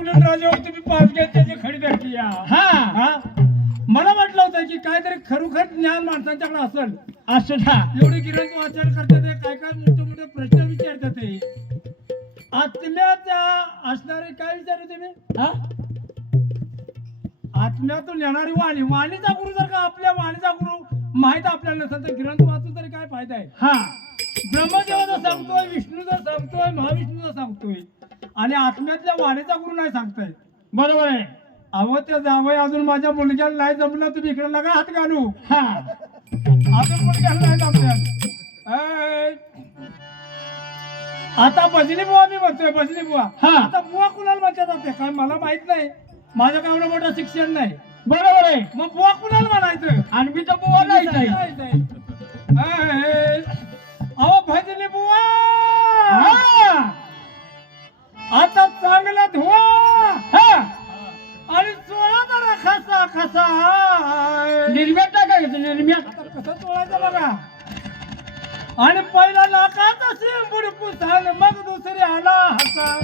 तुला राजा तुम्ही पाच घ्या त्याची खडी धरली या. हा. हा? मला वाटलं होतं की काहीतरी खरोखर ज्ञान माणसांच्याकडे असेल. असं ना एवढे गिरण वाचन करतात हे, काय काय मोठे मोठे प्रश्न विचारतात ते आत्म्याच्या असणारे काय विचारू तुम्ही? हा? आत्म्यातून येणारी वाणी. वाणीचा गुरु जर का आपल्या वाणीचा गुरु माहीत आपल्याला नसेल तर ग्रंथ वाचून तरी काय फायदा आहे? हा. ब्रह्मदेवाचा सांगतोय विष्णूचा सांगतोय महाविष्णूचा सांगतोय आणि आत्म्यातल्या वाणीचा गुरु नाही सांगताय बरोबर आहे. अहो ते जावय अजून माझ्या मुलग्याला नाही जमलं तुम्ही इकडे लगा हात घालू. हा. अजून मुलग्याला नाही जमलं. आता बजली बुवा मी म्हणतोय बजली बुवा. हा. आता बुवा कुणाला म्हणतात जाते काय मला माहीत नाही. माझं काय एवढं मोठं शिक्षण नाही. बरोबर आहे. मग बुवा कुणाला म्हणायचं? आणि मी तर बुवा नाही निर्म्यात टाकायचं निर्म्यात आता कसं चोळायचं बघा. आणि पहिला नाकाचा शिंबूड मग दुसरी आला हसा